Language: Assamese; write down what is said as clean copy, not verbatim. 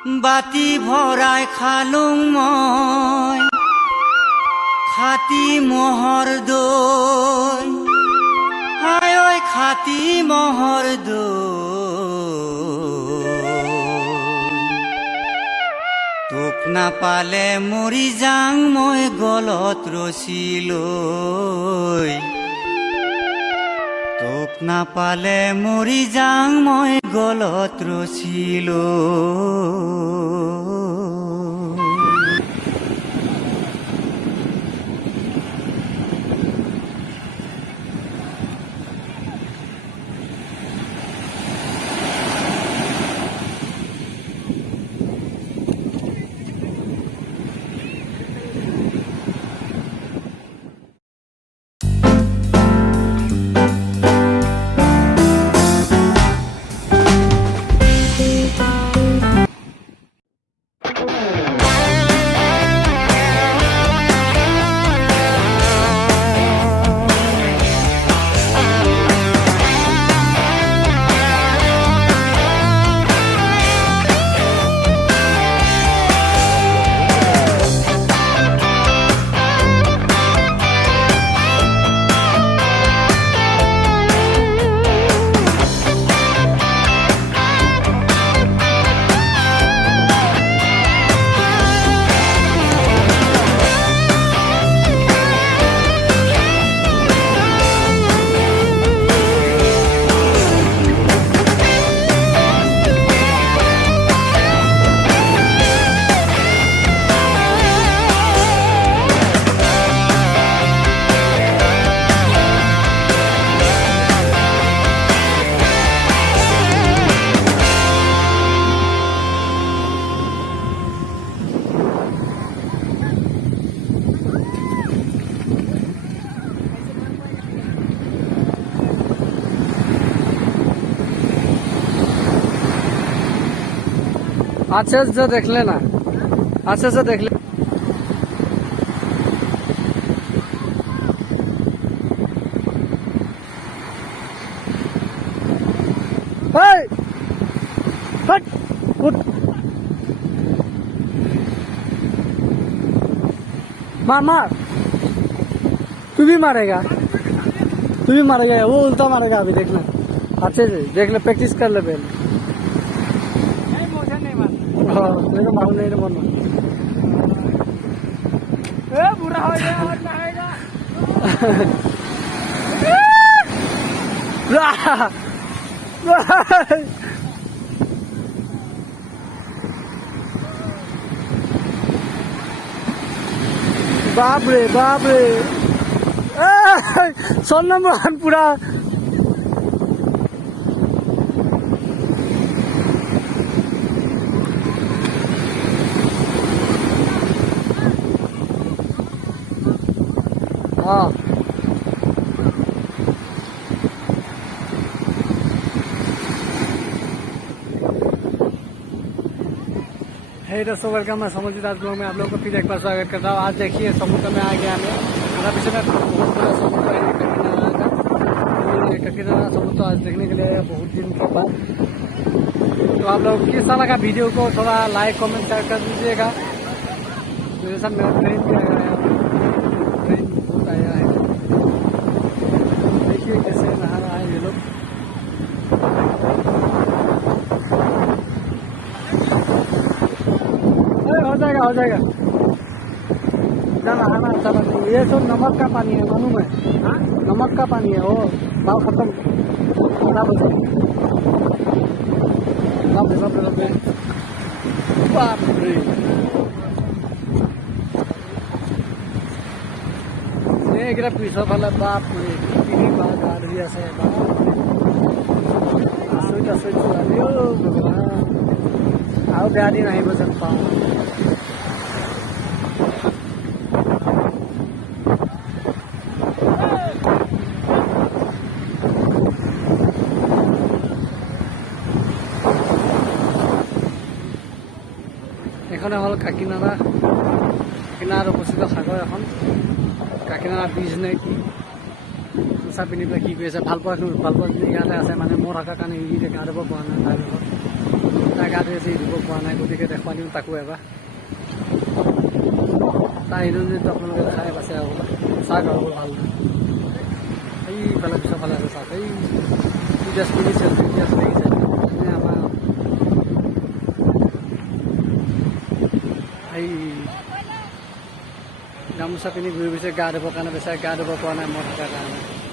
বাতি ভৰাই খালুং মই খাতি মহৰ দৈ হায় ঐ খাতি মহৰ দৈ তোক নাপালে মৰি যাং মই গলত ৰচি লৈ তোক নাপালে মৰি যাং মই গলত ৰচি লৈ अच्छे से देख लेना, अच्छे से देख ले। हट उठ मार मार तू भी मारेगा वो उल्टा मारेगा अभी देखना अच्छे से देख ले प्रैक्टिस कर ले पहले मेरे मालूम नहीं मन बुरा हो गया बाप रे 100 नंबर पूरा हाँ हे दोस्तों वेलकम मैं समुद्र दास ब्लॉग में आप लोगों को फिर एक बार स्वागत करता हूँ। आज देखिए समुद्र में आ गया हमें मेरा पीछे में बहुत बड़ा समुद्र है ककीनारा समुद्र आज देखने के लिए बहुत दिन के बाद। तो आप लोग किस तरह का वीडियो को थोड़ा लाइक कमेंट शेयर कर दीजिएगा। मेरे साथ मेरा ट्रेन भी आया है, ट्रेन बहुत आया है, देखिए कैसे नहा रहा है ये लोग। हो जाएगा नहाना अच्छा बात नहीं। ये सब नमक का पानी है मालूम है, नमक का पानी है। वो भाव खत्म खराब हो जाएगा। बाप रे एक पिछा फाले बाप रे आ रही है आसुट आओ गाड़ी नहीं बचन पाऊँ। এখানে হল কাকিনাড়া অবস্থিত সাগর এখন কাকিনাড়া ব্রিজ নে কি চাই পিনি পেলাই কি কৰি আছে ভাল পোৱা ইয়াতে আছে মানে মোৰ থকাৰ কাৰণে ই গা ধুব পৰা নাই তাৰ গা ধুই আছে ই ধুব পোৱা নাই গতিকে দেখুৱাই দিওঁ তাকো এবাৰ তাৰ ইটো যদি আপোনালোকে দেখাই পাইছে আৰু চাওক আৰু ভাল এইফালে পিছৰফালে আছে চাওক এই ইতিহাস শুনিছে ইতিহাস লাগিছে আমাৰ এই গামোচা পিন্ধি ঘূৰি গৈছে গা ধুবৰ কাৰণে বেচাৰে গা ধুব পৰা নাই মই থকাৰ কাৰণে